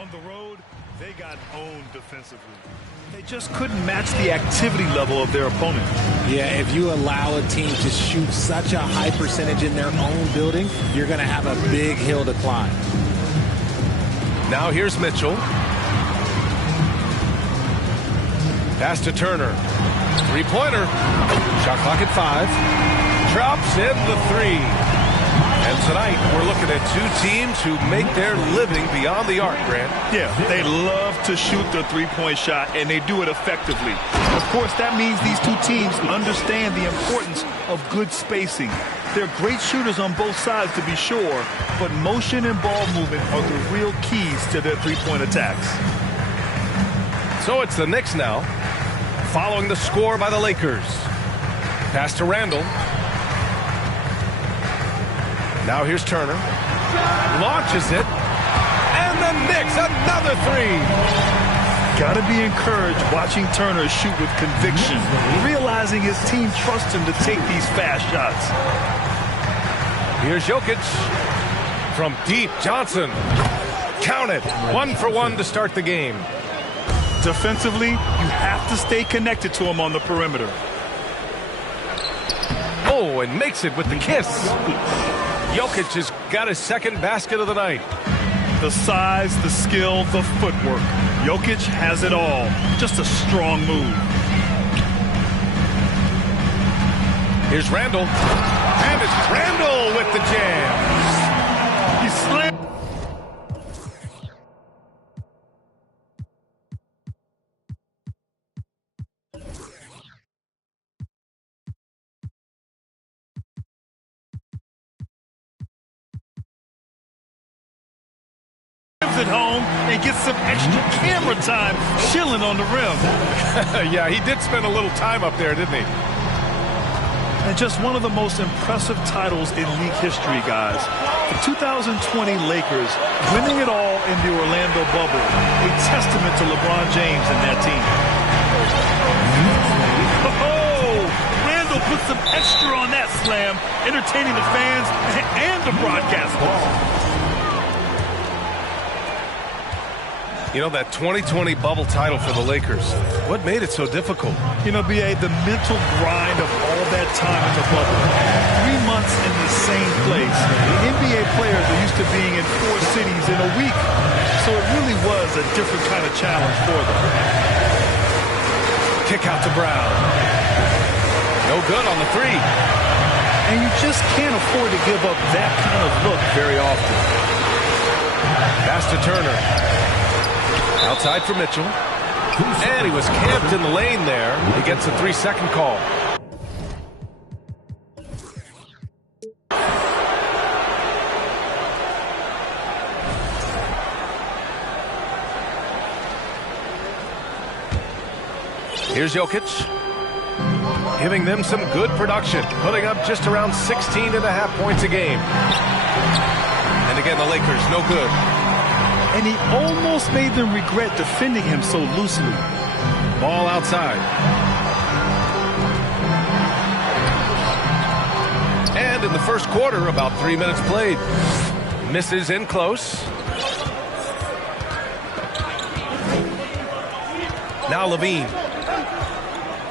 On the road, they got owned defensively. They just couldn't match the activity level of their opponent. Yeah, if you allow a team to shoot such a high percentage in their own building, you're going to have a big hill to climb. Now here's Mitchell. Pass to Turner. Three-pointer. Shot clock at 5. Drops in the 3. And tonight, we're looking at two teams who make their living beyond the arc, Grant. Yeah, they love to shoot the three-point shot, and they do it effectively. Of course, that means these two teams understand the importance of good spacing. They're great shooters on both sides, to be sure, but motion and ball movement are the real keys to their three-point attacks. So it's the Knicks now, following the score by the Lakers. Pass to Randall. Now here's Turner. Launches it. And the Knicks, another 3. Got to be encouraged watching Turner shoot with conviction, realizing his team trusts him to take these fast shots. Here's Jokic. From deep, Johnson. Count it. 1 for 1 to start the game. Defensively, you have to stay connected to him on the perimeter. Oh, and makes it with the kiss. Jokic has got his second basket of the night. The size, the skill, the footwork. Jokic has it all. Just a strong move. Here's Randall. And it's Randall with the jam. He slammed. At home and get some extra camera time chilling on the rim. Yeah, he did spend a little time up there, didn't he? And just one of the most impressive titles in league history, guys. The 2020 Lakers winning it all in the Orlando bubble. A testament to LeBron James and that team. Oh, Randall put some extra on that slam, entertaining the fans and the broadcasters. You know, that 2020 bubble title for the Lakers, what made it so difficult? You know, B.A., the mental grind of all that time in the bubble. 3 months in the same place. The NBA players are used to being in 4 cities in a week. So it really was a different kind of challenge for them. Kick out to Brown. No good on the 3. And you just can't afford to give up that kind of look very often. Pass to Turner. Outside for Mitchell. And he was camped in the lane there. He gets a 3-second call. Here's Jokic. Giving them some good production. Putting up just around 16.5 points a game. And again, the Lakers, no good. And he almost made them regret defending him so loosely. Ball outside. And in the first quarter, about 3 minutes played. Misses in close. Now Levine.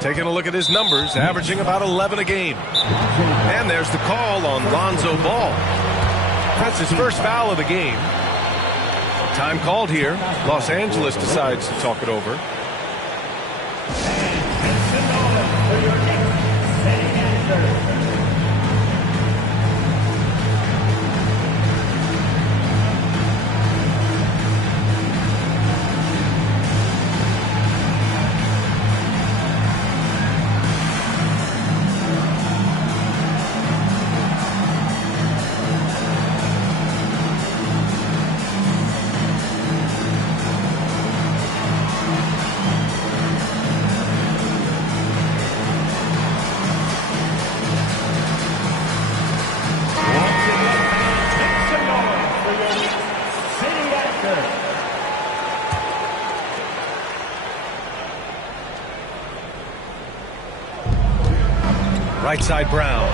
Taking a look at his numbers, averaging about 11 a game. And there's the call on Lonzo Ball. That's his first foul of the game. Time called here. Los Angeles decides to talk it over. Right side Brown.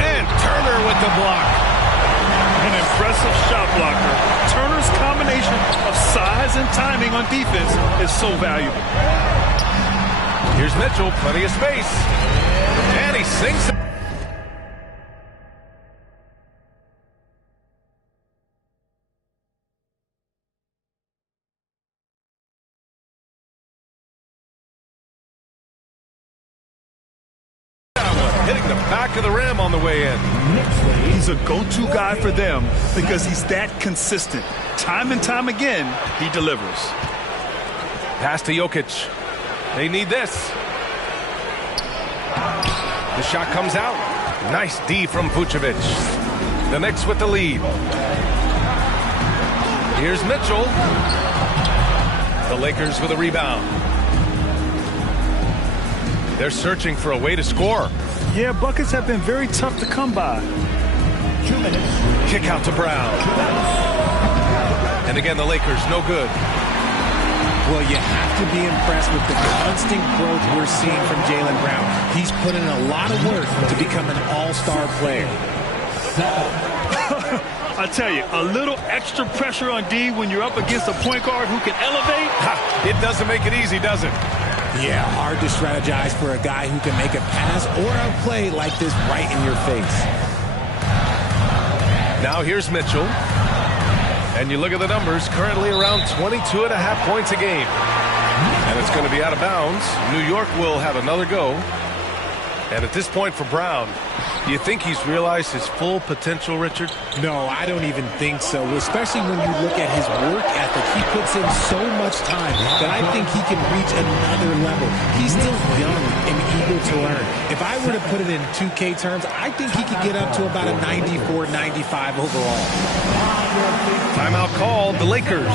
And Turner with the block. An impressive shot blocker. Turner defense is so valuable. Here's Mitchell, plenty of space. And he sinks it. Hitting the back of the rim on the way in. He's a go-to guy for them because he's that consistent. Time and time again, he delivers. Pass to Jokic. They need this. The shot comes out. Nice D from Vucevic. The Knicks with the lead. Here's Mitchell. The Lakers with a rebound. They're searching for a way to score. Yeah, buckets have been very tough to come by. 2 minutes. Kick out to Brown. And again, the Lakers, no good. Well, you have to be impressed with the constant growth we're seeing from Jaylen Brown. He's put in a lot of work to become an all-star player. I tell you, a little extra pressure on D when you're up against a point guard who can elevate. It doesn't make it easy, does it? Yeah, hard to strategize for a guy who can make a pass or a play like this right in your face. Now here's Mitchell. And you look at the numbers, currently around 22.5 points a game. And it's going to be out of bounds. New York will have another go. And at this point for Brown, do you think he's realized his full potential, Richard? No, I don't even think so, especially when you look at his work ethic. He puts in so much time that I think he can reach another level. He's still young and eager to learn. If I were to put it in 2K terms, I think he could get up to about a 94, 95 overall. Timeout called, the Lakers.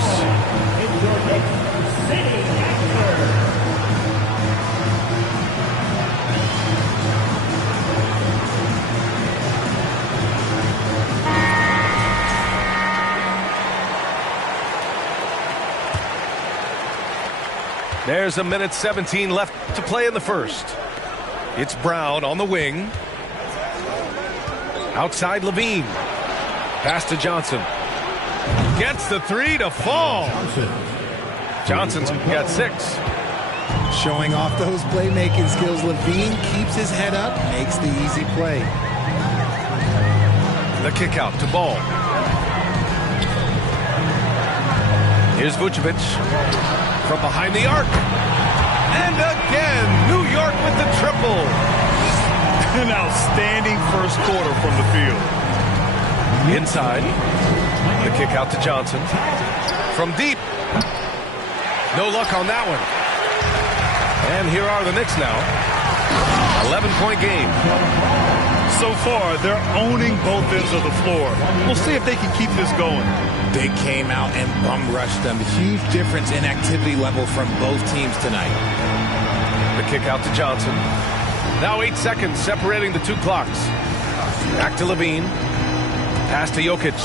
There's a minute 17 left to play in the first. It's Brown on the wing. Outside Levine. Pass to Johnson. Gets the three to fall. Johnson's got 6. Showing off those playmaking skills, Levine keeps his head up, makes the easy play. The kick out to Ball. Here's Vucevic from behind the arc. And again, New York with the triple. An outstanding first quarter from the field. Inside. The kick out to Johnson. From deep. No luck on that one. And here are the Knicks now. 11-point game. So far, they're owning both ends of the floor. We'll see if they can keep this going. They came out and bum rushed them. Huge difference in activity level from both teams tonight. The kick out to Johnson. Now 8 seconds separating the two clocks. Back to Levine. Pass to Jokic.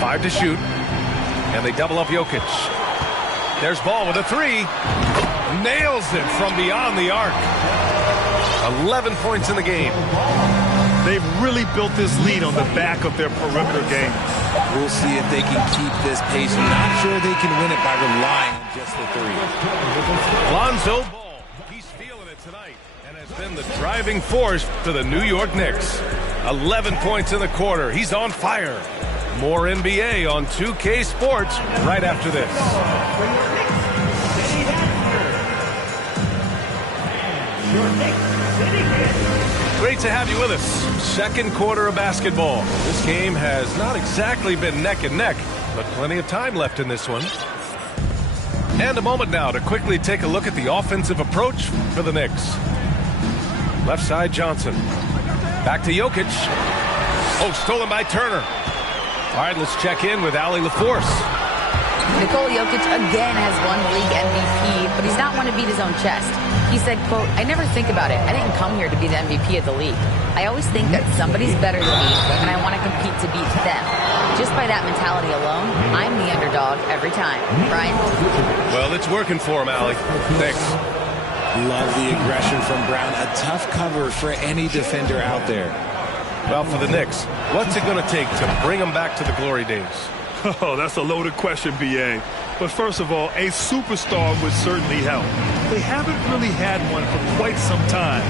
5 to shoot. And they double up Jokic. There's Ball with a 3. Nails it from beyond the arc. 11 points in the game. They've really built this lead on the back of their perimeter game. We'll see if they can keep this pace. I'm not sure they can win it by relying on just the 3. Lonzo Ball. He's feeling it tonight and has been the driving force for the New York Knicks. 11 points in the quarter. He's on fire. More NBA on 2K Sports right after this. Great to have you with us. Second quarter of basketball. This game has not exactly been neck and neck, but plenty of time left in this one. And a moment now to quickly take a look at the offensive approach for the Knicks. Left side, Johnson. Back to Jokic. Oh, stolen by Turner. All right, let's check in with Allie LaForce. Nikola Jokic again has won the league MVP, but he's not one to beat his own chest. He said, quote, "I never think about it. I didn't come here to be the MVP of the league. I always think that somebody's better than me, and I want to compete to beat them. Just by that mentality alone, I'm the underdog every time." Brian? Well, it's working for him, Allie. Thanks. Love the aggression from Brown. A tough cover for any defender out there. Well, for the Knicks, what's it going to take to bring them back to the glory days? Oh, that's a loaded question, B.A. But first of all, a superstar would certainly help. They haven't really had one for quite some time.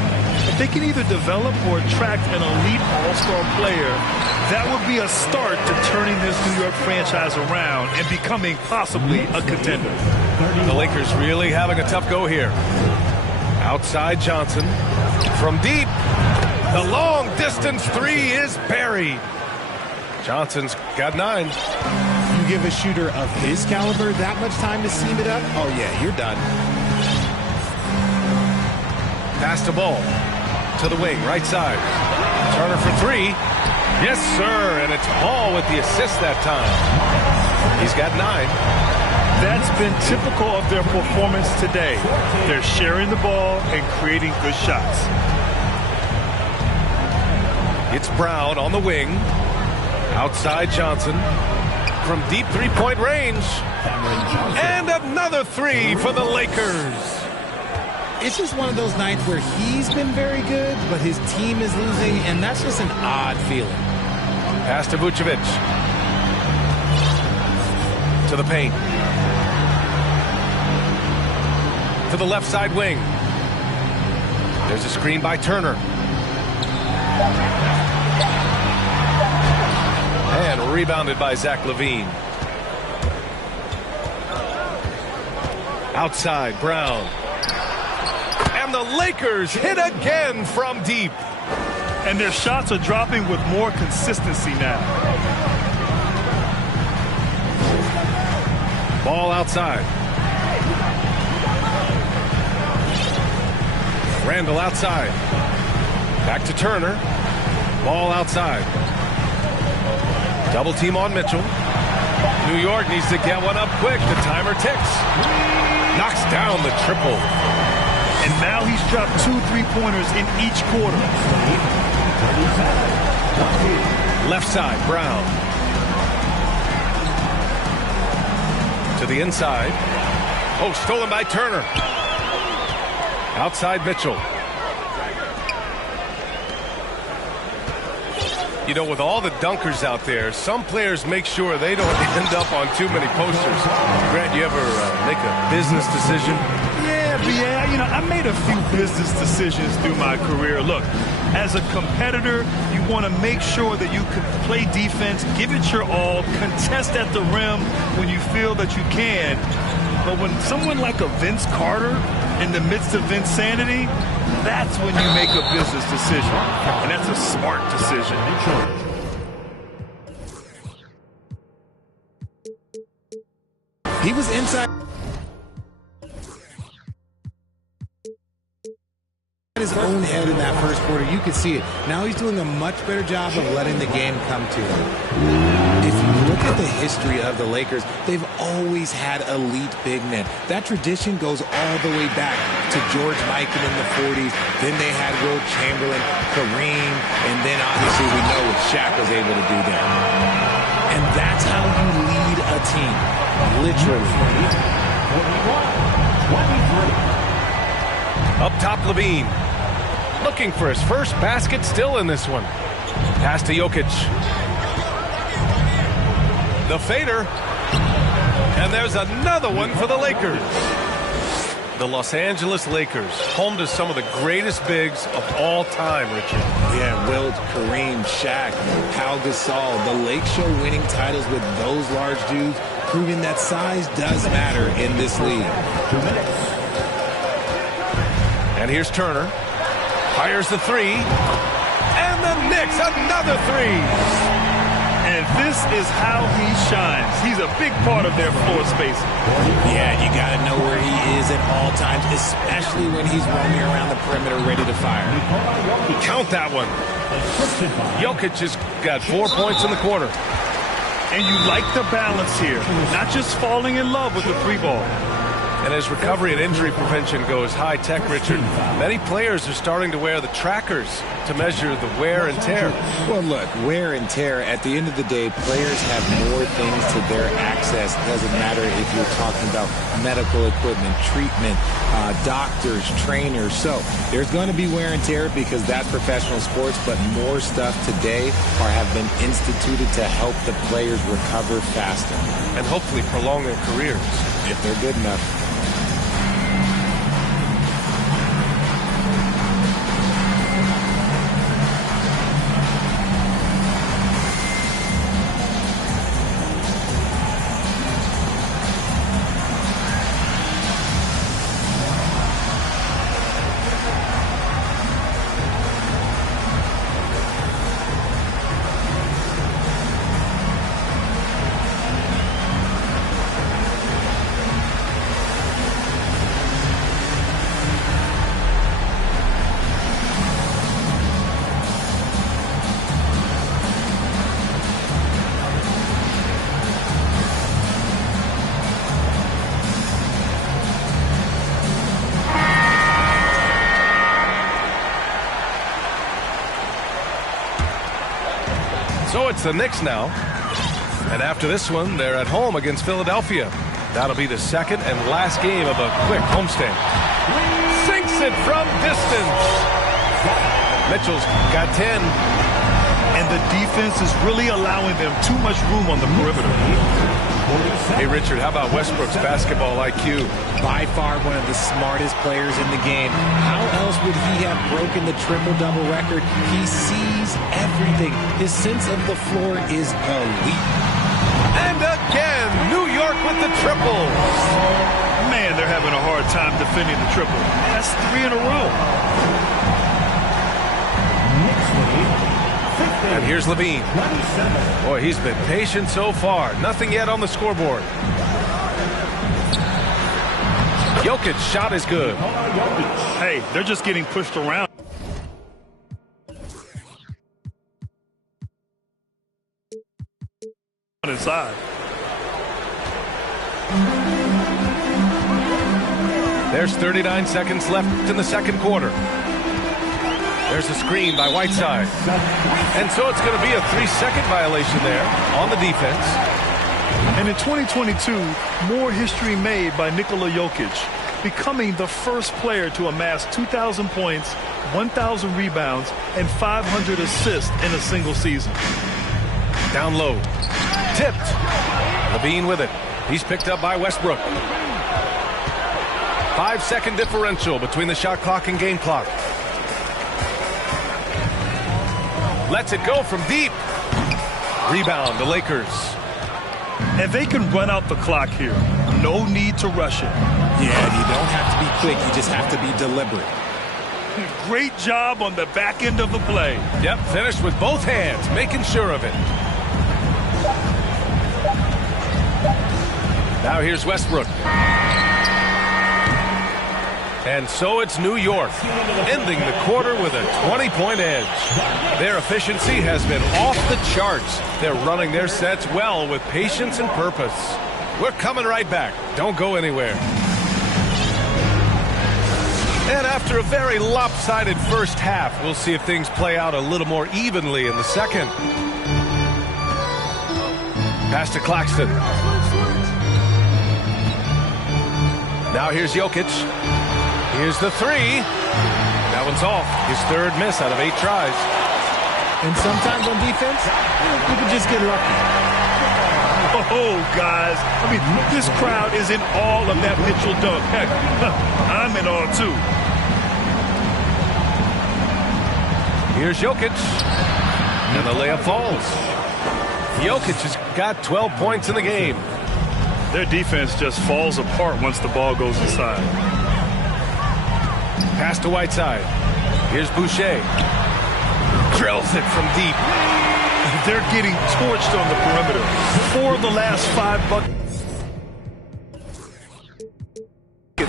If they can either develop or attract an elite all-star player, that would be a start to turning this New York franchise around and becoming possibly a contender. The Lakers really having a tough go here. Outside Johnson. From deep, the long-distance three is buried. Johnson's got 9. You give a shooter of his caliber that much time to seam it up, oh yeah, you're done. Pass the ball to the wing, right side. Turner for 3. Yes, sir, and it's Hall with the assist that time. He's got 9. That's been typical of their performance today. They're sharing the ball and creating good shots. It's Brown on the wing. Outside Johnson. From deep three-point range. And another 3 for the Lakers. It's just one of those nights where he's been very good, but his team is losing, and that's just an odd feeling. Pass to Vucevic. To the paint. To the left side wing. There's a screen by Turner. And rebounded by Zach LaVine. Outside, Brown. And the Lakers hit again from deep. And their shots are dropping with more consistency now. Ball outside. Randall outside. Back to Turner. Ball outside. Double team on Mitchell. New York needs to get one up quick. The timer ticks. Knocks down the triple. And now he's dropped 2 3-pointers in each quarter. Left side, Brown. To the inside. Oh, stolen by Turner. Outside Mitchell. You know, with all the dunkers out there, some players make sure they don't end up on too many posters. Grant, you ever make a business decision? Yeah, you know, I made a few business decisions through my career. Look, as a competitor, you want to make sure that you can play defense, give it your all, contest at the rim when you feel that you can. But when someone like a Vince Carter in the midst of insanity, that's when you make a business decision. And that's a smart decision. He was inside his own head in that first quarter. You could see it. Now he's doing a much better job of letting the game come to him. If you look at the history of the Lakers, they've always had elite big men. That tradition goes all the way back to George Mikan in the 40s. Then they had Wilt Chamberlain, Kareem, and then obviously we know what Shaq was able to do there. And that's how you lead a team, literally. Up top, LaVine. Looking for his first basket, still in this one. Pass to Jokic. The fader. And there's another one for the Lakers. The Los Angeles Lakers, home to some of the greatest bigs of all time, Richard. Yeah, Wilt, Kareem, Shaq, Pau Gasol. The Lake Show winning titles with those large dudes, proving that size does matter in this league. 2 minutes. And here's Turner. Fires the 3. And the Knicks, another 3. And this is how he shines. He's a big part of their floor space. Yeah, you got to know where he is at all times, especially when he's roaming around the perimeter ready to fire. Count that one. Jokic has got 4 points in the quarter. And you like the balance here. Not just falling in love with the 3 ball. And as recovery and injury prevention goes high tech, Richard, many players are starting to wear the trackers to measure the wear and tear. Well, look, wear and tear, at the end of the day, players have more things to their access. It doesn't matter if you're talking about medical equipment, treatment, doctors, trainers. So there's going to be wear and tear because that's professional sports, but more stuff today have been instituted to help the players recover faster. And hopefully prolong their careers. If they're good enough. So it's the Knicks now. And after this one, they're at home against Philadelphia. That'll be the second and last game of a quick homestand. Sinks it from distance. Mitchell's got 10. And the defense is really allowing them too much room on the perimeter. Hey, Richard, how about Westbrook's basketball IQ? By far one of the smartest players in the game. How else would he have broken the triple-double record? He sees everything. His sense of the floor is elite. And again, New York with the triples. Man, they're having a hard time defending the triple. That's 3 in a row. And here's Levine. Boy, he's been patient so far. Nothing yet on the scoreboard. Jokic's shot is good. Hey, they're just getting pushed around. Inside. There's 39 seconds left in the second quarter. There's a screen by Whiteside. And so it's going to be a 3-second violation there on the defense. And in 2022, more history made by Nikola Jokic, becoming the first player to amass 2,000 points, 1,000 rebounds, and 500 assists in a single season. Down low. Tipped. Levine with it. He's picked up by Westbrook. 5-second differential between the shot clock and game clock. Lets it go from deep. Rebound, the Lakers. And they can run out the clock here. No need to rush it. Yeah, you don't have to be quick. You just have to be deliberate. Great job on the back end of the play. Yep, finished with both hands, making sure of it. Now here's Westbrook. And so it's New York, ending the quarter with a 20-point edge. Their efficiency has been off the charts. They're running their sets well with patience and purpose. We're coming right back. Don't go anywhere. And after a very lopsided first half, we'll see if things play out a little more evenly in the second. Pass to Claxton. Now here's Jokic. Here's the three. That one's off. His third miss out of 8 tries. And sometimes on defense, you can just get lucky. Oh, guys. I mean, this crowd is in awe of that Mitchell dunk. Heck, I'm in awe, too. Here's Jokic. And the layup falls. Jokic has got 12 points in the game. Their defense just falls apart once the ball goes inside. Pass to Whiteside. Here's Boucher. Drills it from deep. They're getting torched on the perimeter. 4 of the last 5 buckets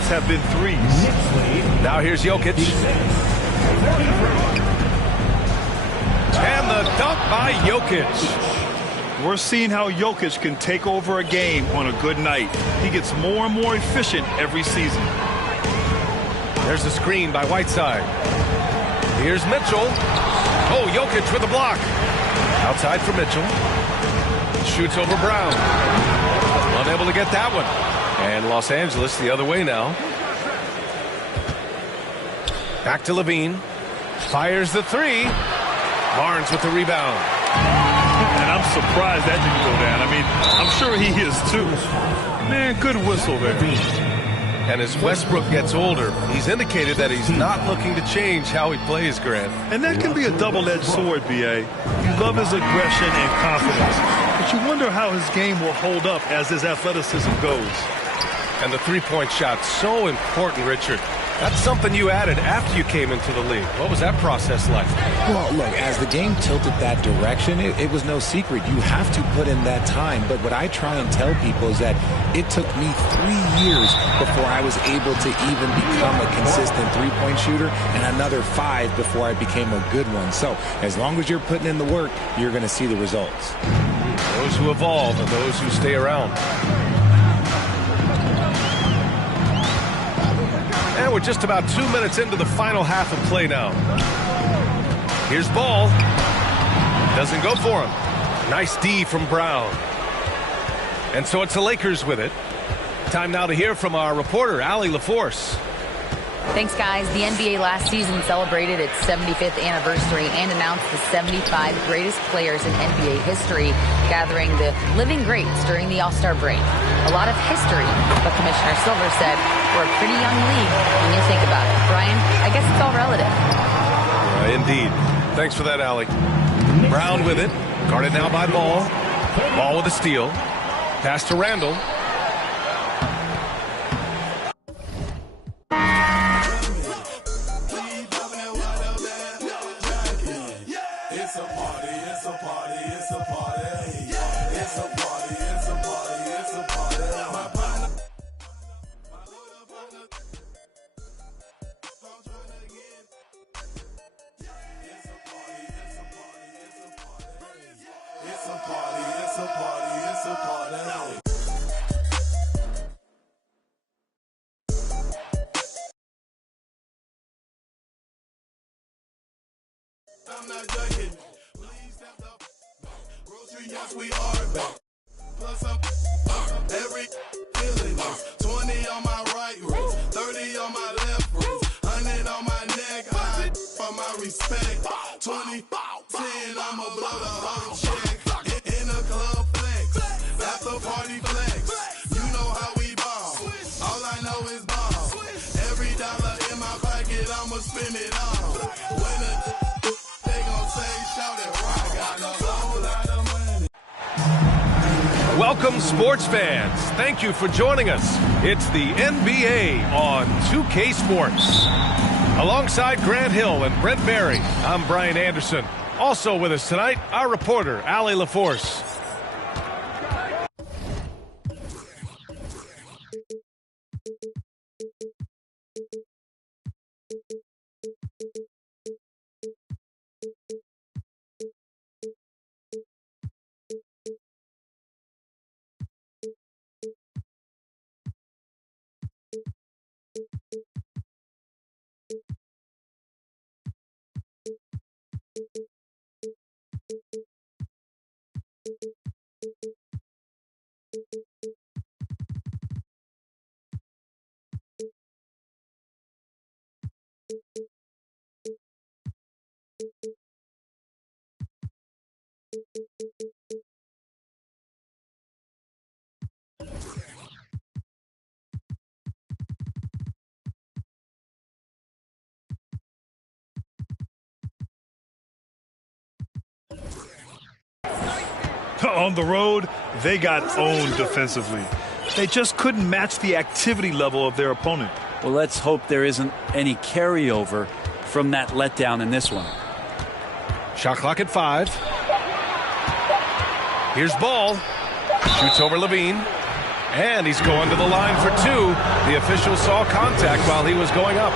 have been threes. Now here's Jokic. And the dunk by Jokic. We're seeing how Jokic can take over a game on a good night. He gets more and more efficient every season. There's the screen by Whiteside. Here's Mitchell. Oh, Jokic with a block. Outside for Mitchell. Shoots over Brown. Unable to get that one. And Los Angeles the other way now. Back to Levine. Fires the three. Barnes with the rebound. And I'm surprised that didn't go down. I mean, I'm sure he is too. Man, good whistle there. And as Westbrook gets older, he's indicated that he's not looking to change how he plays, Grant. And that can be a double-edged sword, B.A. You love his aggression and confidence, but you wonder how his game will hold up as his athleticism goes. And the three-point shot, so important, Richard. That's something you added after you came into the league. What was that process like? Well, look, as the game tilted that direction, it was no secret. You have to put in that time. But what I try and tell people is that it took me 3 years before I was able to even become a consistent three-point shooter, and another 5 before I became a good one. So as long as you're putting in the work, you're going to see the results. Those who evolve and those who stay around. And we're just about 2 minutes into the final half of play now. Here's Ball. Doesn't go for him. Nice D from Brown. And so it's the Lakers with it. Time now to hear from our reporter, Allie LaForce. Thanks, guys. The NBA last season celebrated its 75th anniversary and announced the 75 greatest players in NBA history, gathering the living greats during the All-Star break. A lot of history, but Commissioner Silver said we're a pretty young league when you think about it. Brian, I guess it's all relative. Indeed. Thanks for that, Allie. Brown with it. Guarded now by Ball. Ball with a steal. Pass to Randall. I'm not joking. Please step up. Grocery, yes, we are back. Plus up every feeling. 20 on my right wrist, 30 on my left wrist, 100 on my neck. I for my respect. 20, 10, I'ma blow the whole check. In the club flex, after party flex. You know how we ball. All I know is ball. Every dollar in my pocket, I'ma spend it all. Welcome, sports fans. Thank you for joining us. It's the NBA on 2K Sports. Alongside Grant Hill and Brent Barry, I'm Brian Anderson. Also with us tonight, our reporter, Allie LaForce. On the road, they got owned defensively. They just couldn't match the activity level of their opponent. Well, let's hope there isn't any carryover from that letdown in this one. Shot clock at 5. Here's Ball. Shoots over Levine. And he's going to the line for 2. The official saw contact while he was going up.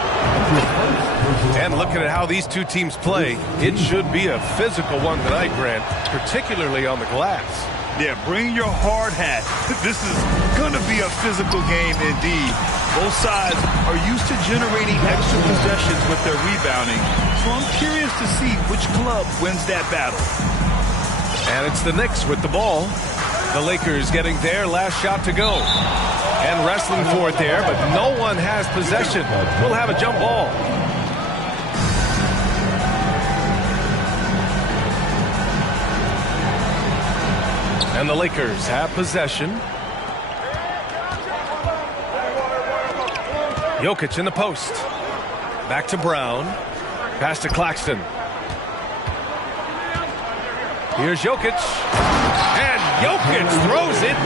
And looking at how these two teams play, it should be a physical one tonight, Grant, particularly on the glass. Yeah, bring your hard hat. This is going to be a physical game indeed. Both sides are used to generating extra possessions with their rebounding, so I'm curious to see which club wins that battle. And it's the Knicks with the ball. The Lakers getting their last shot to go. And wrestling for it there, but no one has possession. We'll have a jump ball. And the Lakers have possession. Jokic in the post. Back to Brown. Pass to Claxton. Here's Jokic. And Jokic throws it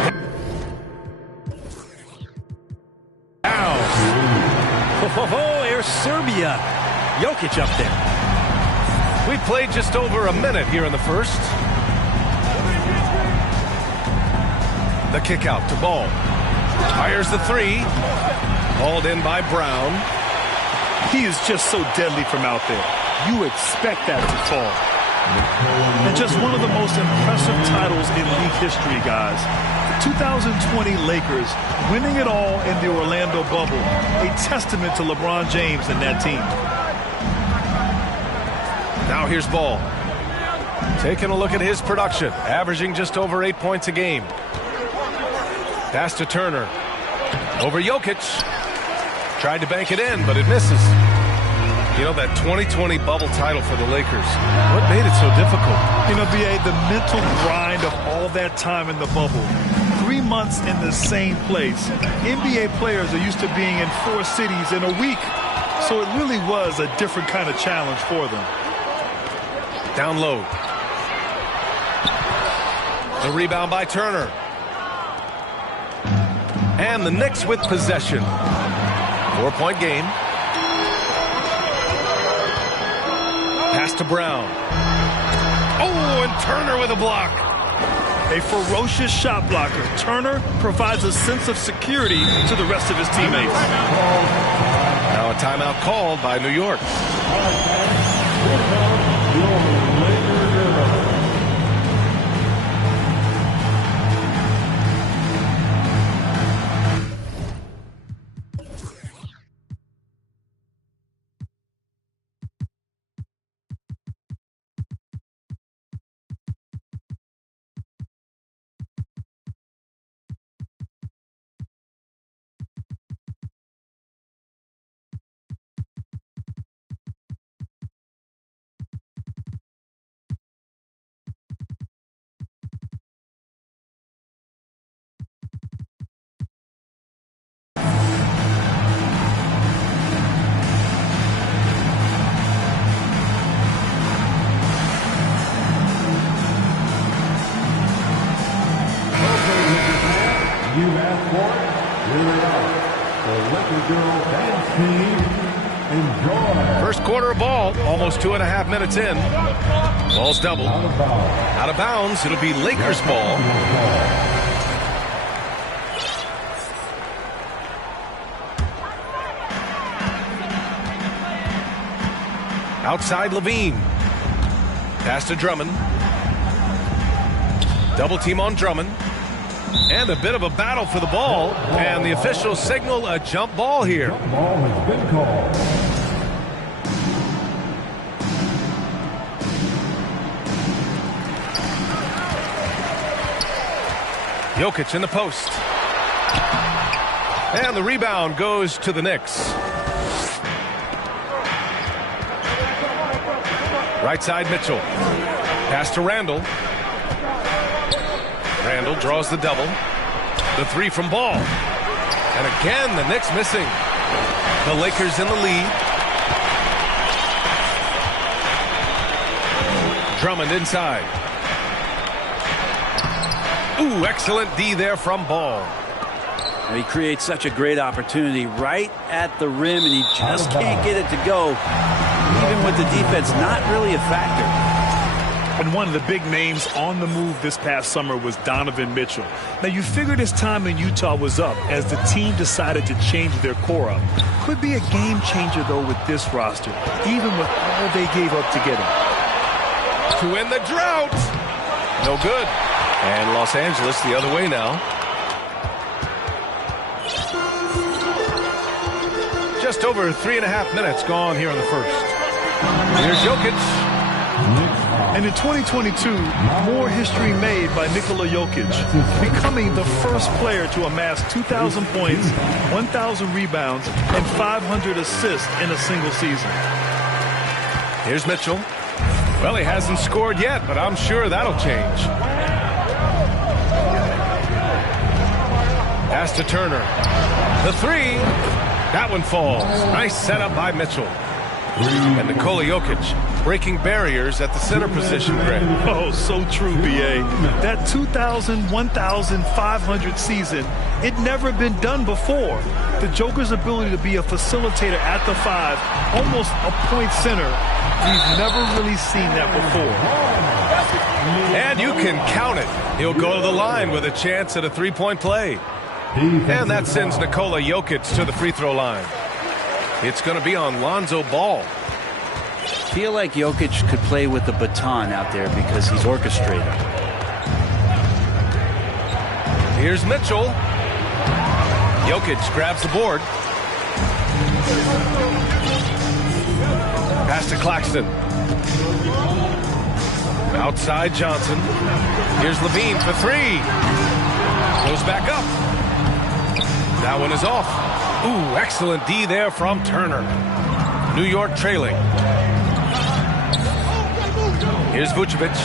down. Oh, here's Serbia. Jokic up there. We played just over a minute here in the first. The kick out to Ball. Fires the three. Hauled in by Brown. He is just so deadly from out there. You expect that to fall. And just one of the most impressive titles in league history, guys. The 2020 Lakers winning it all in the Orlando bubble. A testament to LeBron James and that team. Now here's Ball. Taking a look at his production. Averaging just over 8 points a game. Pass to Turner. Over Jokic. Tried to bank it in, but it misses. You know, that 2020 bubble title for the Lakers, what made it so difficult? You know, B.A., the mental grind of all that time in the bubble. 3 months in the same place. NBA players are used to being in 4 cities in a week. So it really was a different kind of challenge for them. Down low. The rebound by Turner. And the Knicks with possession. 4-point game. Pass to Brown. Oh, and Turner with a block. A ferocious shot blocker. Turner provides a sense of security to the rest of his teammates. Now a timeout called by New York. First quarter of ball, almost 2.5 minutes in. Ball's doubled. Out of bounds. It'll be Lakers ball. Outside Levine. Pass to Drummond. Double team on Drummond. And a bit of a battle for the ball. And the officials signal a jump ball here. Jump ball has been called. Jokic in the post. And the rebound goes to the Knicks. Right side Mitchell. Pass to Randall. Randall draws the double. The three from Ball. And again, the Knicks missing. The Lakers in the lead. Drummond inside. Ooh, excellent D there from Ball. He creates such a great opportunity right at the rim, and he just can't get it to go. Even with the defense not really a factor. And one of the big names on the move this past summer was Donovan Mitchell. Now, you figured his time in Utah was up as the team decided to change their core up. Could be a game changer, though, with this roster, even with all they gave up to get him. To end the drought. No good. And Los Angeles the other way now. Just over 3.5 minutes gone here in the first. Here's Jokic. And in 2022, more history made by Nikola Jokic, becoming the first player to amass 2,000 points, 1,000 rebounds, and 500 assists in a single season. Here's Mitchell. Well, he hasn't scored yet, but I'm sure that'll change. Pass to Turner. The three. That one falls. Nice setup by Mitchell. And Nikola Jokic breaking barriers at the center position, Greg. Oh, so true, B.A. That 2,000, 1,500 season, it never been done before. The Joker's ability to be a facilitator at the 5, almost a point center, we've never really seen that before. And you can count it. He'll go to the line with a chance at a three-point play. And that sends Nikola Jokic to the free throw line. It's going to be on Lonzo Ball. Feel like Jokic could play with the baton out there because he's orchestrated. Here's Mitchell. Jokic grabs the board. Pass to Claxton. Outside Johnson. Here's Levine for three. Goes back up. That one is off. Ooh, excellent D there from Turner. New York trailing. Here's Vucevic.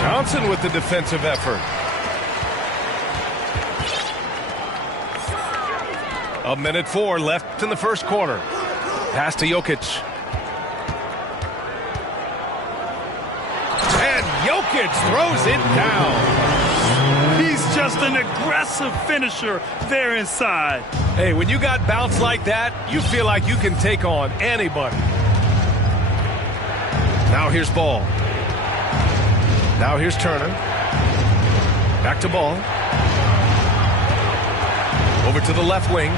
Johnson with the defensive effort. A minute 4 left in the first quarter. Pass to Jokic. And Jokic throws it down. He's just an aggressive finisher there inside. Hey, when you got bounce like that, you feel like you can take on anybody. Now here's Ball. Now here's Turner. Back to Ball. Over to the left wing.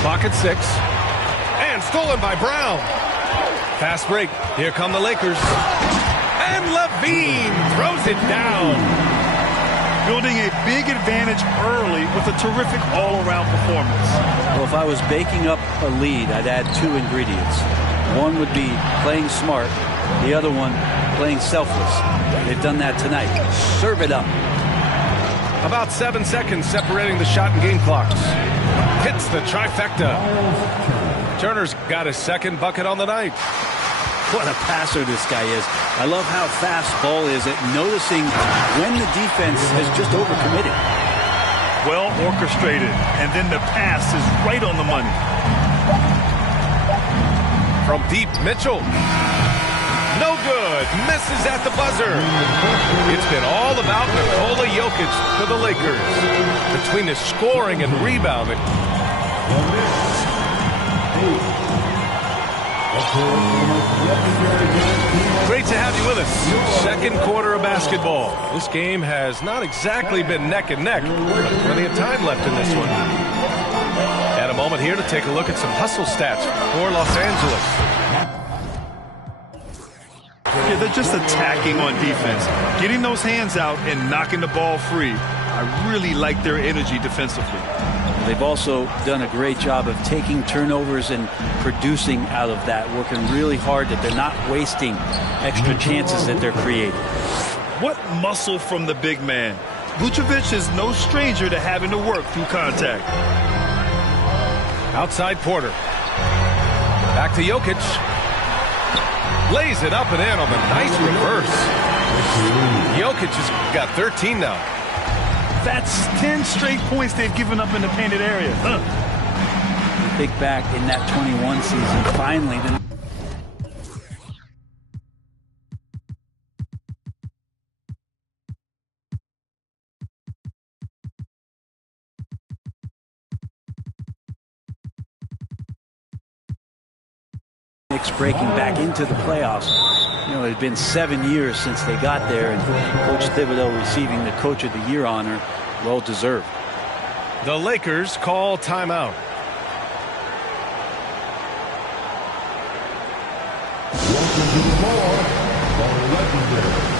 Clock at 6. And stolen by Brown. Fast break. Here come the Lakers. And Levine throws it down. Building a big advantage early with a terrific all-around performance. Well, if I was baking up a lead, I'd add 2 ingredients. One would be playing smart. The other one, playing selfless. They've done that tonight. Serve it up. About 7 seconds separating the shot and game clocks. Hits the trifecta. Turner's got his second bucket on the night. What a passer this guy is. I love how fast Ball is at noticing when the defense has just overcommitted. Well orchestrated, and then the pass is right on the money. From deep, Mitchell. No good. Misses at the buzzer. It's been all about Nikola Jokic for the Lakers. Between his scoring and rebounding. Great to have you with us. Second quarter of basketball. This game has not exactly been neck and neck, but plenty of time left in this one. And a moment here to take a look at some hustle stats for Los Angeles. Yeah, they're just attacking on defense, getting those hands out and knocking the ball free. I really like their energy defensively. They've also done a great job of taking turnovers and producing out of that, working really hard that they're not wasting extra chances that they're creating. What muscle from the big man. Vucevic is no stranger to having to work through contact. Outside Porter. Back to Jokic. Lays it up and in on the nice reverse. Jokic has got 13 now. That's 10 straight points they've given up in the painted area. You think back in that 21 season, finally. Knicks breaking back into the playoffs. You know, it had been 7 years since they got there, and Coach Thibodeau receiving the Coach of the Year honor, well deserved. The Lakers call timeout. Welcome to the floor, the legendary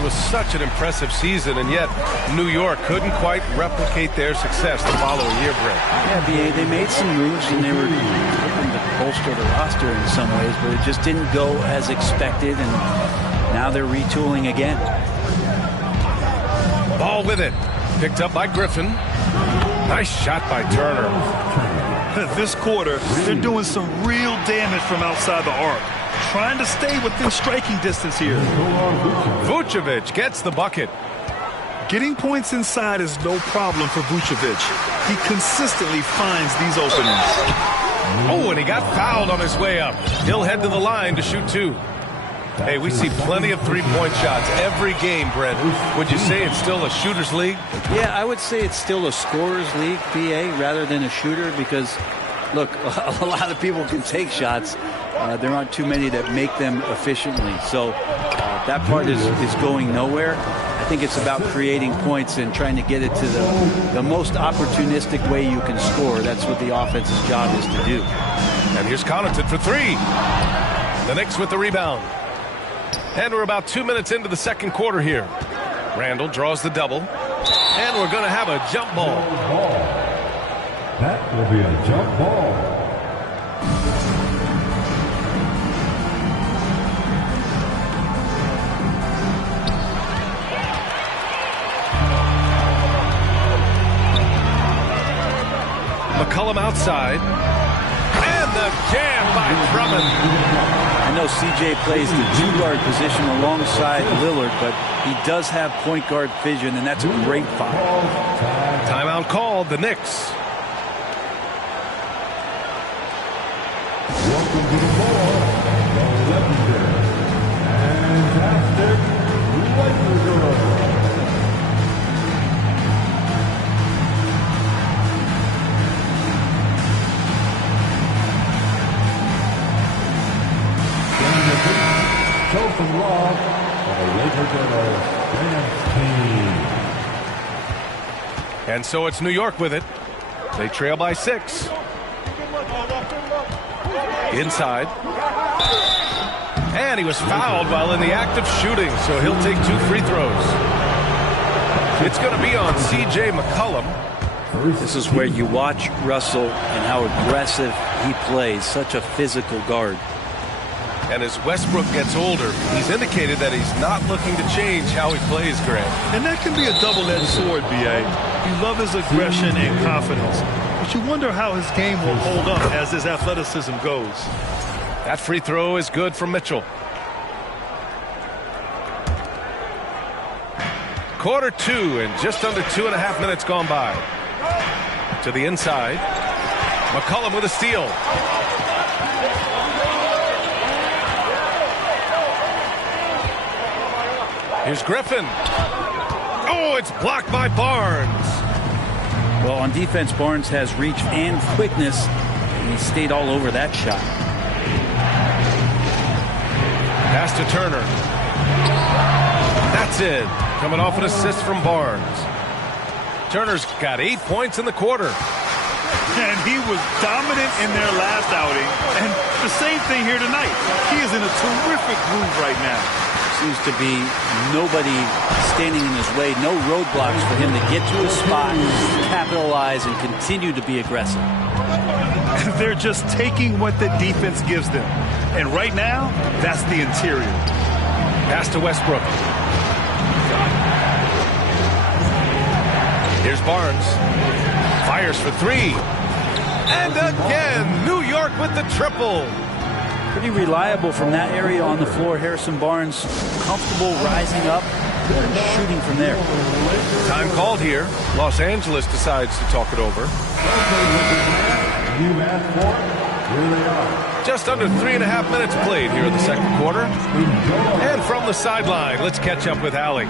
It was such an impressive season, and yet New York couldn't quite replicate their success the following year, Brent. Yeah, BA, they made some moves, and they were looking to bolster the roster in some ways, but it just didn't go as expected, and now they're retooling again. Ball with it. Picked up by Griffin. Nice shot by Turner. This quarter, they're doing some real damage from outside the arc. Trying to stay within striking distance here. Vucevic gets the bucket. Getting points inside is no problem for Vucevic. He consistently finds these openings. Oh, and he got fouled on his way up. He'll head to the line to shoot 2. Hey, we see plenty of three-point shots every game, Brent. Would you say it's still a shooter's league? Yeah, I would say it's still a scorer's league, BA, rather than a shooter, because, look, a lot of people can take shots. There aren't too many that make them efficiently. So that part is going nowhere. I think it's about creating points and trying to get it to the most opportunistic way you can score. That's what the offense's job is to do. And here's Connaughton for 3. The Knicks with the rebound. And we're about 2 minutes into the second quarter here. Randall draws the double. And we're going to have a jump ball. That will be a jump ball. McCollum outside. And the jam by Drummond. I know CJ plays the 2-guard position alongside Lillard, but he does have point guard vision, and that's a great foul. Timeout called, the Knicks. Welcome to the ball, the legendary, fantastic Lakers. Show some love for the Lakers dance team. And so it's New York with it. They trail by 6. Inside. And he was fouled while in the act of shooting, so he'll take 2 free throws. It's going to be on C.J. McCollum. This is where you watch Russell and how aggressive he plays. Such a physical guard. And as Westbrook gets older, he's indicated that he's not looking to change how he plays, Grant. And that can be a double-edged sword, B.A. You love his aggression and confidence, but you wonder how his game will hold up as his athleticism goes. That free throw is good for Mitchell. Quarter 2 and just under 2.5 minutes gone by. To the inside. McCollum with a steal. Here's Griffin. Oh, it's blocked by Barnes. Well, on defense, Barnes has reach and quickness, and he stayed all over that shot. Pass to Turner. That's it. Coming off an assist from Barnes. Turner's got 8 points in the quarter. And he was dominant in their last outing. And the same thing here tonight. He is in a terrific groove right now. Seems to be nobody standing in his way, no roadblocks for him to get to a spot, capitalize, and continue to be aggressive. They're just taking what the defense gives them. And right now, that's the interior. Pass to Westbrook. Here's Barnes. Fires for 3. And again, New York with the triple. Pretty reliable from that area on the floor. Harrison Barnes comfortable rising up and shooting from there. Time called here. Los Angeles decides to talk it over. Just under 3.5 minutes played here in the second quarter. And from the sideline, let's catch up with Allie.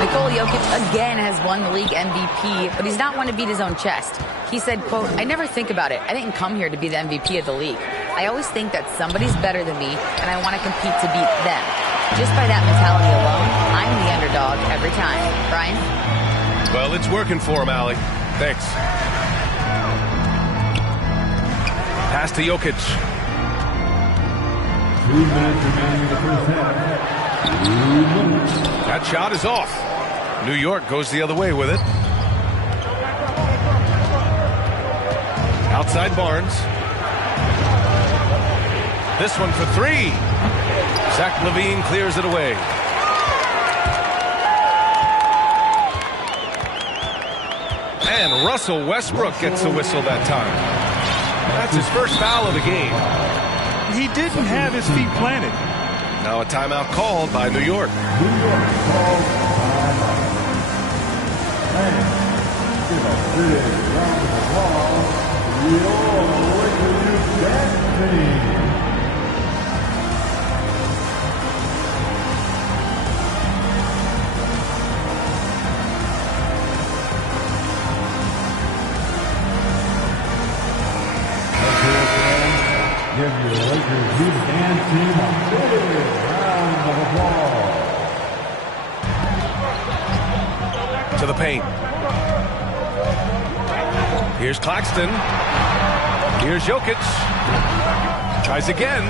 Nikola Jokic again has won the league MVP, but he's not one to beat his own chest. He said, quote, "I never think about it. I didn't come here to be the MVP of the league. I always think that somebody's better than me, and I want to compete to beat them. Just by that mentality alone, I'm the underdog every time." Brian? Well, it's working for him, Allie. Thanks. Pass to Jokic. 2 minutes remaining in the first half. That shot is off. New York goes the other way with it. Outside Barnes. This one for three. Zach LaVine clears it away. And Russell Westbrook gets the whistle that time. That's his first foul of the game. He didn't have his feet planted. Now a timeout called by New York. New York calls timeout. And give a big round of applause to your Lakers dance team. Give your Lakers youth dance team a big round of applause. To the paint. Here's Claxton. Here's Jokic. Tries again.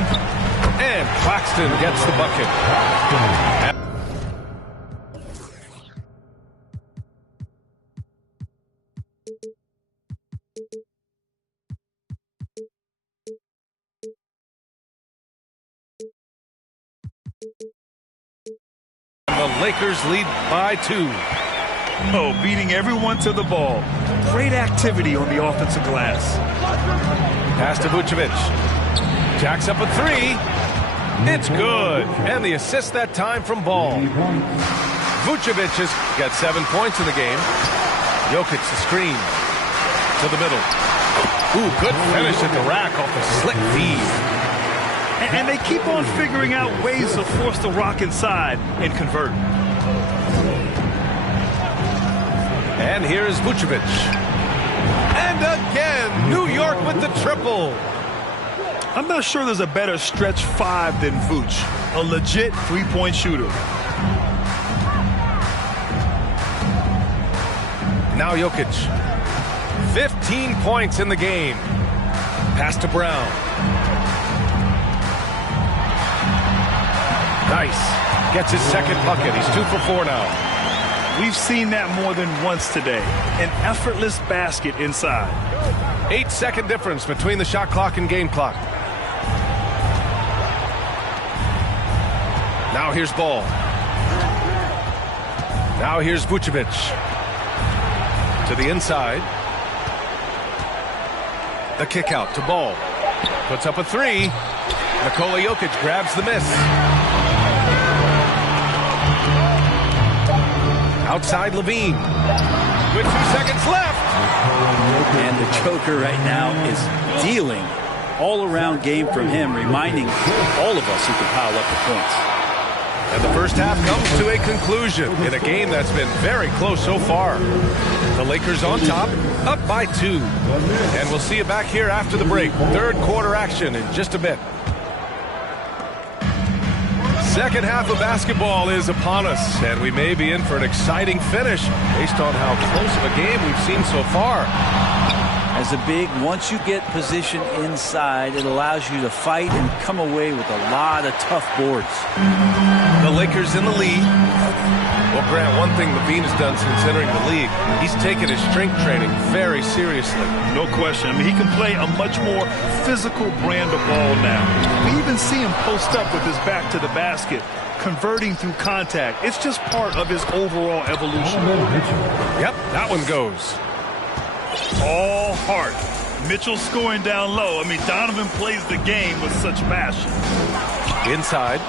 And Claxton gets the bucket. The Lakers lead by 2. Oh, beating everyone to the ball. Great activity on the offensive glass. Pass to Vucevic. Jacks up a three. It's good. And the assist that time from Ball. Vucevic has got 7 points in the game. Jokic the screen. To the middle. Ooh, good finish at the rack off a slick feed. And they keep on figuring out ways to force the rock inside and convert. And here is Vucevic. And again, New York with the triple. I'm not sure there's a better stretch 5 than Vooch. A legit three-point shooter. Now Jokic. 15 points in the game. Pass to Brown. Nice. Gets his second bucket. He's 2 for 4 now. We've seen that more than once today. An effortless basket inside. 8-second difference between the shot clock and game clock. Now here's Ball. Now here's Vucevic. To the inside. The kick out to Ball. Puts up a three. Nikola Jokic grabs the miss. Outside LaVine. With 2 seconds left. And the Joker right now is dealing all-around game from him, reminding all of us he can pile up the points. And the first half comes to a conclusion in a game that's been very close so far. The Lakers on top, up by 2. And we'll see you back here after the break. Third quarter action in just a bit. Second half of basketball is upon us, and we may be in for an exciting finish based on how close of a game we've seen so far. As a big, once you get position inside, it allows you to fight and come away with a lot of tough boards. The Lakers in the lead. Well, Grant, one thing LaVine has done since entering the league, he's taken his strength training very seriously. No question. I mean, he can play a much more physical brand of ball now. We even see him post up with his back to the basket, converting through contact. It's just part of his overall evolution. Yep, that one goes. All heart. Mitchell scoring down low. I mean, Donovan plays the game with such passion. Inside.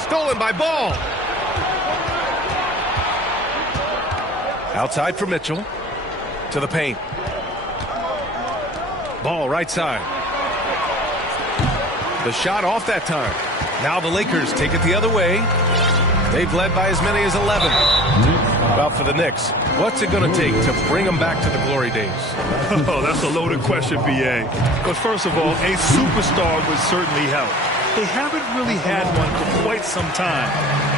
Stolen by Ball. Outside for Mitchell. To the paint. Ball right side. The shot off that time. Now the Lakers take it the other way. They've led by as many as 11. Well, for the Knicks, what's it going to take to bring them back to the glory days? Oh, that's a loaded question, B.A. But first of all, a superstar would certainly help. They haven't really had one for quite some time.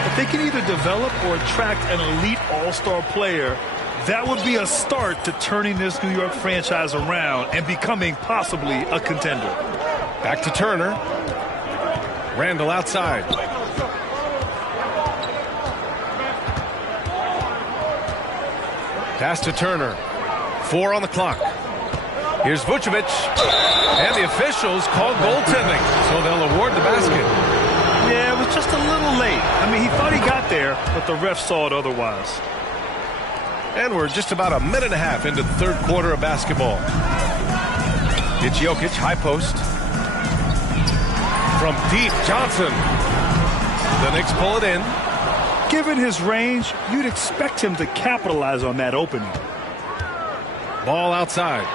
If they can either develop or attract an elite all-star player, that would be a start to turning this New York franchise around and becoming possibly a contender. Back to Turner. Randall outside. Pass to Turner. 4 on the clock. Here's Vucevic. And the officials call goaltending, so they'll award the basket. Yeah, it was just a little late. I mean, he thought he got there, but the ref saw it otherwise. And we're just about a minute and a half into the third quarter of basketball. It's Jokic, high post. From deep, Johnson. The Knicks pull it in. Given his range, you'd expect him to capitalize on that opening. Ball outside.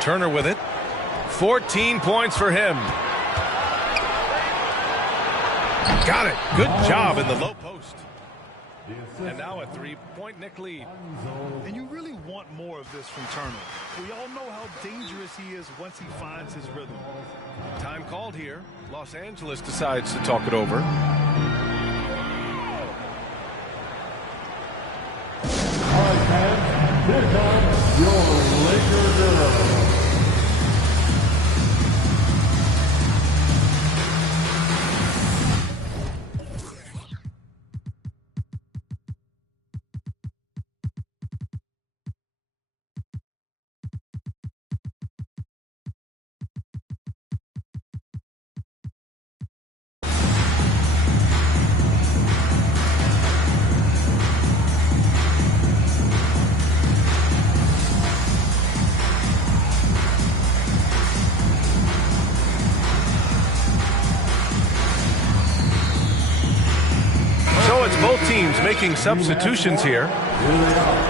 Turner with it. 14 points for him. Got it. Good job in the low post. And now a 3-point Knick lead. And you really want more of this from Turner. We all know how dangerous he is once he finds his rhythm. Time called here. Los Angeles decides to talk it over. Here comes your Laker girl. Both teams making substitutions here. Here they are,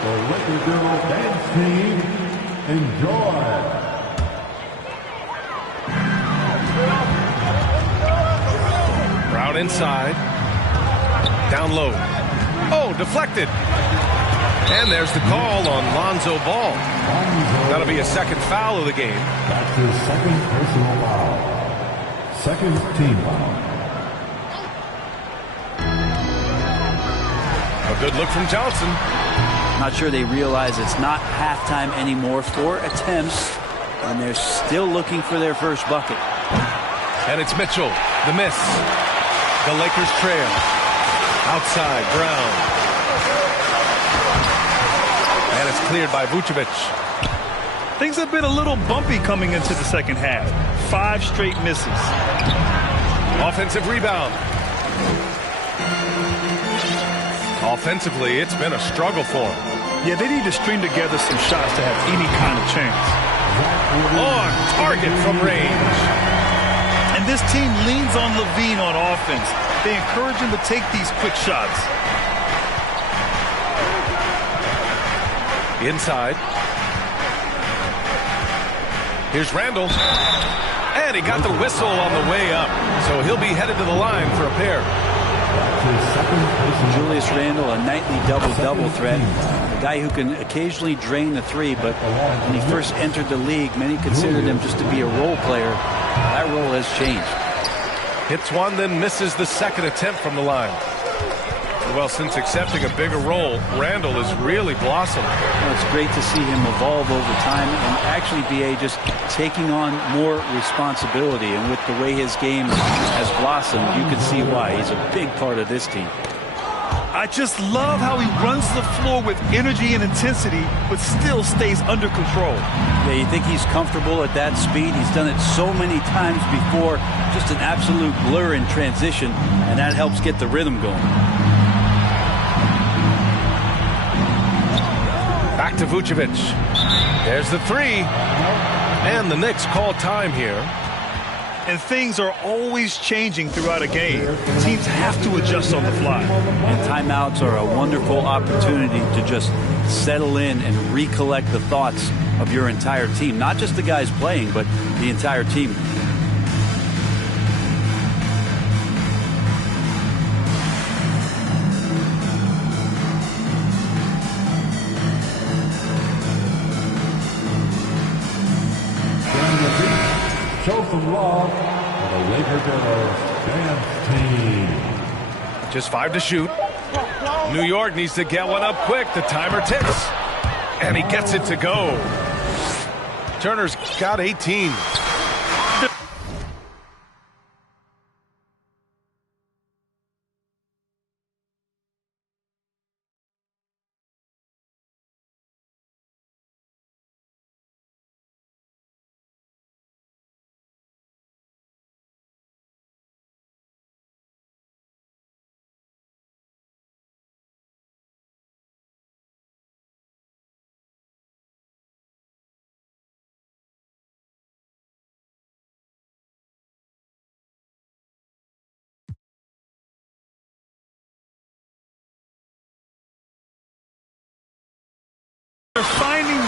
the Laker girl dance team. Enjoy. Brown inside. Down low. Oh, deflected. And there's the call on Lonzo Ball. That'll be a second foul of the game. That's his second personal foul. Second team foul. A good look from Johnson. Not sure they realize it's not halftime anymore. 4 attempts, and they're still looking for their first bucket. And it's Mitchell. The miss. The Lakers trail. Outside, Brown. And it's cleared by Vucevic. Things have been a little bumpy coming into the second half. 5 straight misses. Offensive rebound. Offensively, it's been a struggle for them. Yeah, they need to string together some shots to have any kind of chance. On target from range. And this team leans on LaVine on offense. They encourage him to take these quick shots. Inside. Here's Randall. And he got the whistle on the way up. So he'll be headed to the line for a pair. Julius Randle, a nightly double-double threat. A guy who can occasionally drain the three, but when he first entered the league, many considered him just to be a role player. That role has changed. Hits one, then misses the second attempt from the line. Well, since accepting a bigger role, Randall has really blossomed. Well, it's great to see him evolve over time and actually B.A. just taking on more responsibility. And with the way his game has blossomed, you can see why. He's a big part of this team. I just love how he runs the floor with energy and intensity, but still stays under control. Yeah, you think he's comfortable at that speed? He's done it so many times before. Just an absolute blur in transition, and that helps get the rhythm going. Back to Vucevic. There's the three. And the Knicks call time here. And things are always changing throughout a game. Teams have to adjust on the fly. And timeouts are a wonderful opportunity to just settle in and recollect the thoughts of your entire team. Not just the guys playing, but the entire team. Show some love for the Laker girls dance team. Just 5 to shoot. New York needs to get one up quick. The timer ticks. And he gets it to go. Turner's got 18.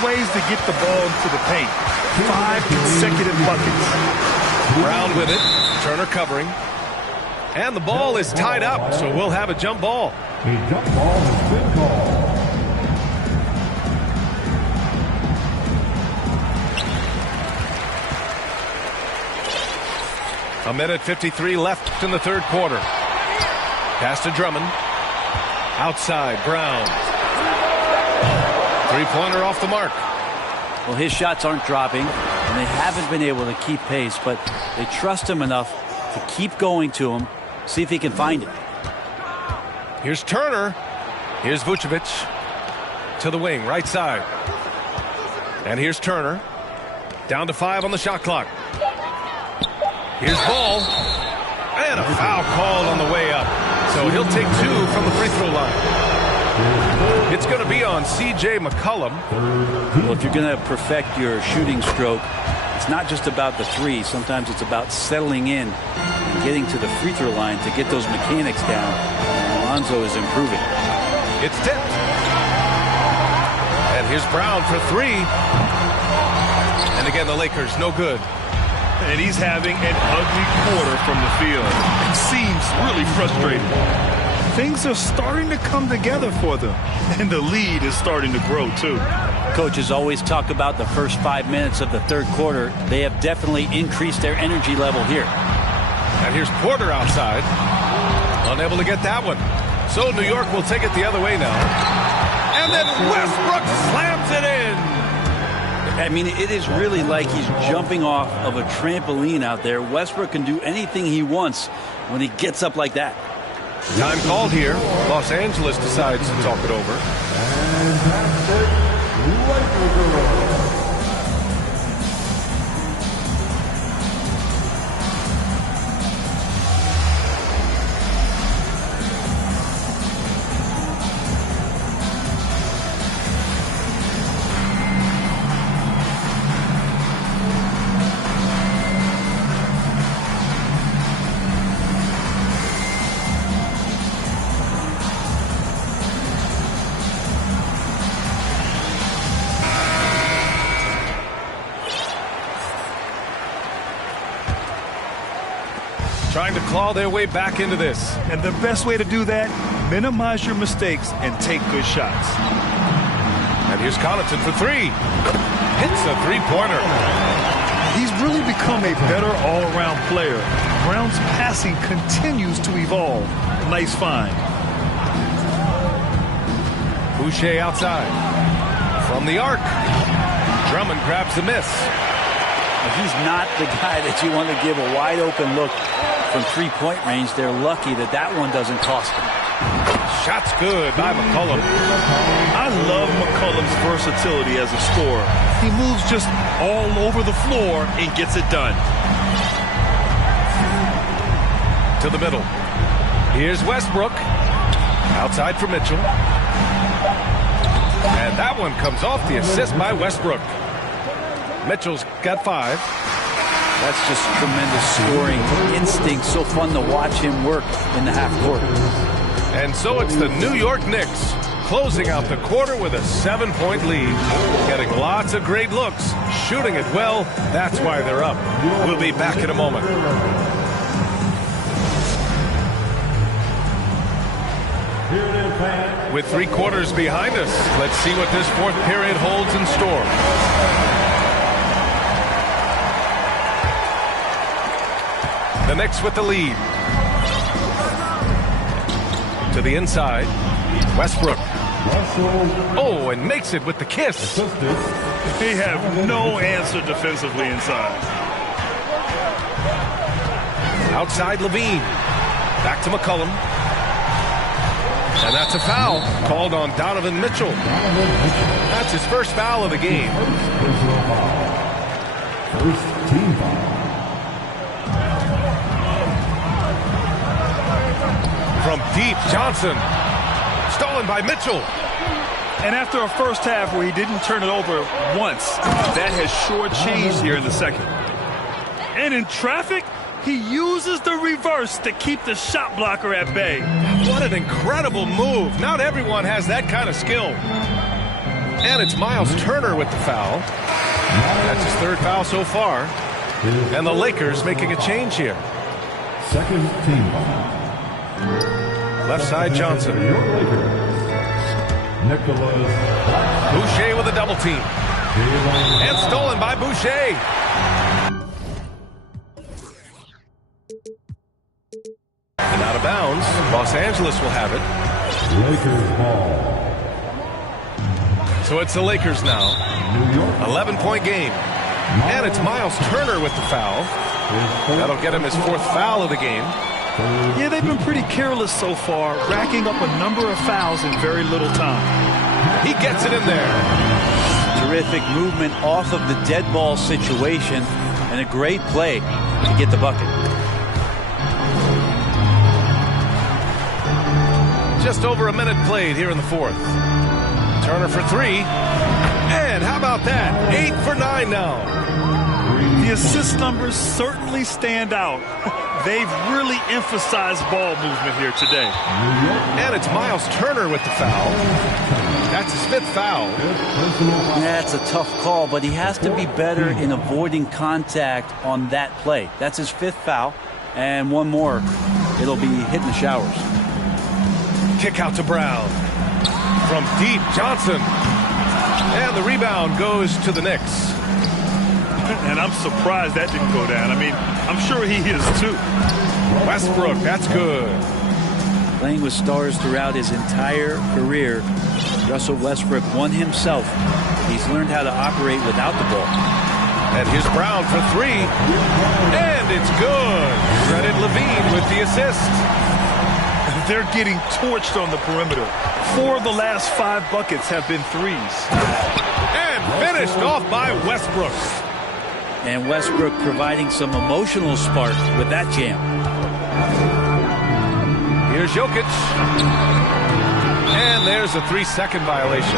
ways to get the ball into the paint. 5 consecutive buckets. Brown with it. Turner covering. And the ball is tied up, so we'll have a jump ball. A jump ball has been called. A minute 53 left in the third quarter. Pass to Drummond. Outside, Brown. Three-pointer off the mark. Well, his shots aren't dropping, and they haven't been able to keep pace, but they trust him enough to keep going to him, see if he can find it. Here's Turner. Here's Vucevic to the wing, right side. And here's Turner. Down to 5 on the shot clock. Here's Ball. And a foul called on the way up. So he'll take 2 from the free throw line. It's going to be on C.J. McCollum. Well, if you're going to perfect your shooting stroke, it's not just about the three. Sometimes it's about settling in and getting to the free throw line to get those mechanics down. And Alonzo is improving. It's tipped. And here's Brown for 3. And again, the Lakers, no good. And he's having an ugly quarter from the field. It seems really frustrating. Things are starting to come together for them. And the lead is starting to grow, too. Coaches always talk about the first 5 minutes of the third quarter. They have definitely increased their energy level here. And here's Porter outside. Unable to get that one. So New York will take it the other way now. And then Westbrook slams it in. I mean, it is really like he's jumping off of a trampoline out there. Westbrook can do anything he wants when he gets up like that. Time called here. Los Angeles decides to talk it over. And that's it. Lakers are up. Trying to claw their way back into this. And the best way to do that, minimize your mistakes and take good shots. And here's Connaughton for 3. Hits a three-pointer. He's really become a better all-around player. Brown's passing continues to evolve. Nice find. Boucher outside. From the arc. Drummond grabs the miss. He's not the guy that you want to give a wide-open look from three-point range. They're lucky that that one doesn't cost them. Shot's good by McCollum. I love McCollum's versatility as a scorer. He moves just all over the floor and gets it done. To the middle. Here's Westbrook. Outside for Mitchell. And that one comes off the assist by Westbrook. Mitchell's got 5. That's just tremendous scoring instinct. So fun to watch him work in the half court. And so it's the New York Knicks closing out the quarter with a 7-point lead. Getting lots of great looks, shooting it well. That's why they're up. We'll be back in a moment. With 3 quarters behind us, let's see what this fourth period holds in store. The Knicks with the lead. To the inside. Westbrook. Oh, and makes it with the kiss. They have no answer defensively inside. Outside Levine. Back to McCollum. And that's a foul called on Donovan Mitchell. That's his first foul of the game. First team foul. From deep, Johnson. Stolen by Mitchell. And after a first half where he didn't turn it over once, that has shortchanged here in the second. And in traffic, he uses the reverse to keep the shot blocker at bay. What an incredible move. Not everyone has that kind of skill. And it's Miles Turner with the foul. That's his third foul so far. And the Lakers making a change here. Second team. Left side Johnson. Nicholas Boucher with a double team. And stolen by Boucher. And out of bounds. Los Angeles will have it. Lakers ball. So it's the Lakers now. 11-point game. And it's Miles Turner with the foul. That'll get him his fourth foul of the game. Yeah, they've been pretty careless so far, racking up a number of fouls in very little time. He gets it in there. Terrific movement off of the dead ball situation and a great play to get the bucket. Just over a minute played here in the fourth. Turner for three. And how about that? 8 for 9 now. The assist numbers certainly stand out. They've really emphasized ball movement here today. And it's Miles Turner with the foul. That's his fifth foul. That's a tough call, but he has to be better in avoiding contact on that play. That's his fifth foul. And one more, it'll be hitting the showers. Kick out to Brown. From deep, Johnson. And the rebound goes to the Knicks. And I'm surprised that didn't go down. I mean, I'm sure he is too. Westbrook, that's good. Playing with stars throughout his entire career, Russell Westbrook won himself. He's learned how to operate without the ball. And here's Brown for three. And it's good. Credit Levine with the assist. They're getting torched on the perimeter. 4 of the last 5 buckets have been threes. And finished off by Westbrook. And Westbrook providing some emotional spark with that jam. Here's Jokic. And there's a 3-second violation.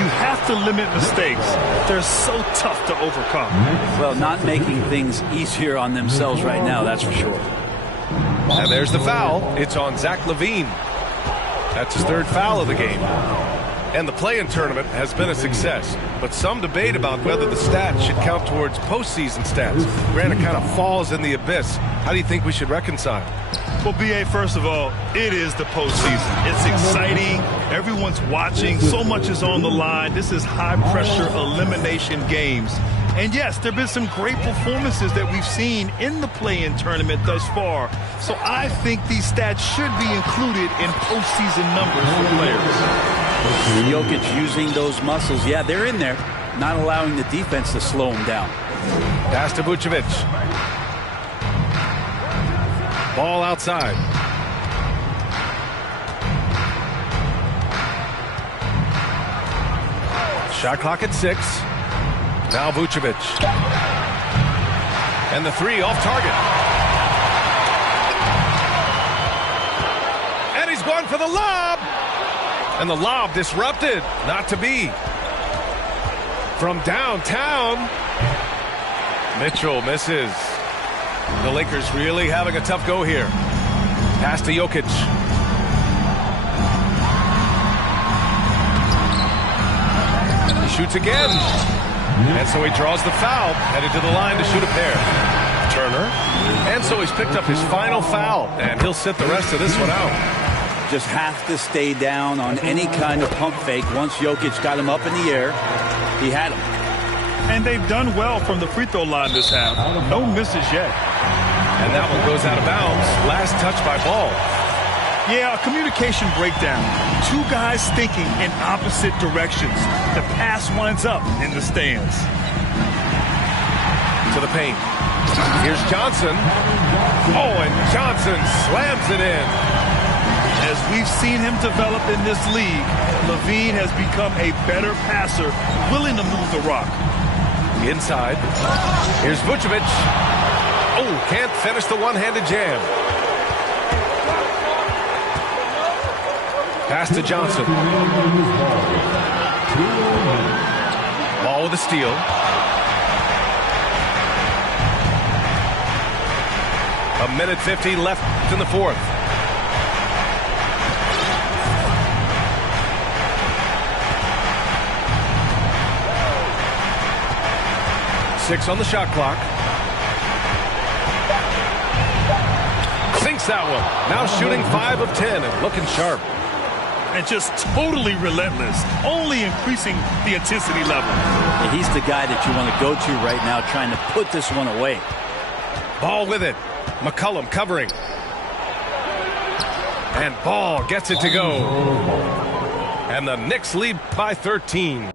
You have to limit mistakes. They're so tough to overcome. Well, not making things easier on themselves right now, that's for sure. And there's the foul. It's on Zach LaVine. That's his third foul of the game. And the play-in tournament has been a success, but some debate about whether the stats should count towards postseason stats. Granted, kind of falls in the abyss. How do you think we should reconcile? Well, B.A., first of all, it is the postseason. It's exciting. Everyone's watching. So much is on the line. This is high-pressure elimination games. And yes, there have been some great performances that we've seen in the play-in tournament thus far. So I think these stats should be included in postseason numbers for players. Jokic using those muscles. Yeah, they're in there. Not allowing the defense to slow him down. Pass to Vucevic. Ball outside. Shot clock at 6. Now Vucevic. And the 3 off target. And he's going for the lob. And the lob disrupted. Not to be. From downtown. Mitchell misses. The Lakers really having a tough go here. Pass to Jokic. He shoots again. And so he draws the foul, headed to the line to shoot a pair. Turner. And so he's picked up his final foul, and he'll sit the rest of this one out. Just have to stay down on any kind of pump fake. Once Jokic got him up in the air, he had him. And they've done well from the free throw line this half. No misses yet. And that one goes out of bounds. Last touch by Ball. Yeah, a communication breakdown. 2 guys thinking in opposite directions. The pass winds up in the stands. To the paint. Here's Johnson. Oh, and Johnson slams it in. As we've seen him develop in this league, LaVine has become a better passer, willing to move the rock. Inside. Here's Vucevic. Oh, can't finish the one-handed jam. Pass to Johnson. Ball with a steal. A minute 50 left in the fourth. 6 on the shot clock. Sinks that one. Now shooting 5 of 10 and looking sharp. And just totally relentless, only increasing the intensity level. He's the guy that you want to go to right now, trying to put this one away. Ball with it. McCollum covering. And Ball gets it to go. And the Knicks lead by 13.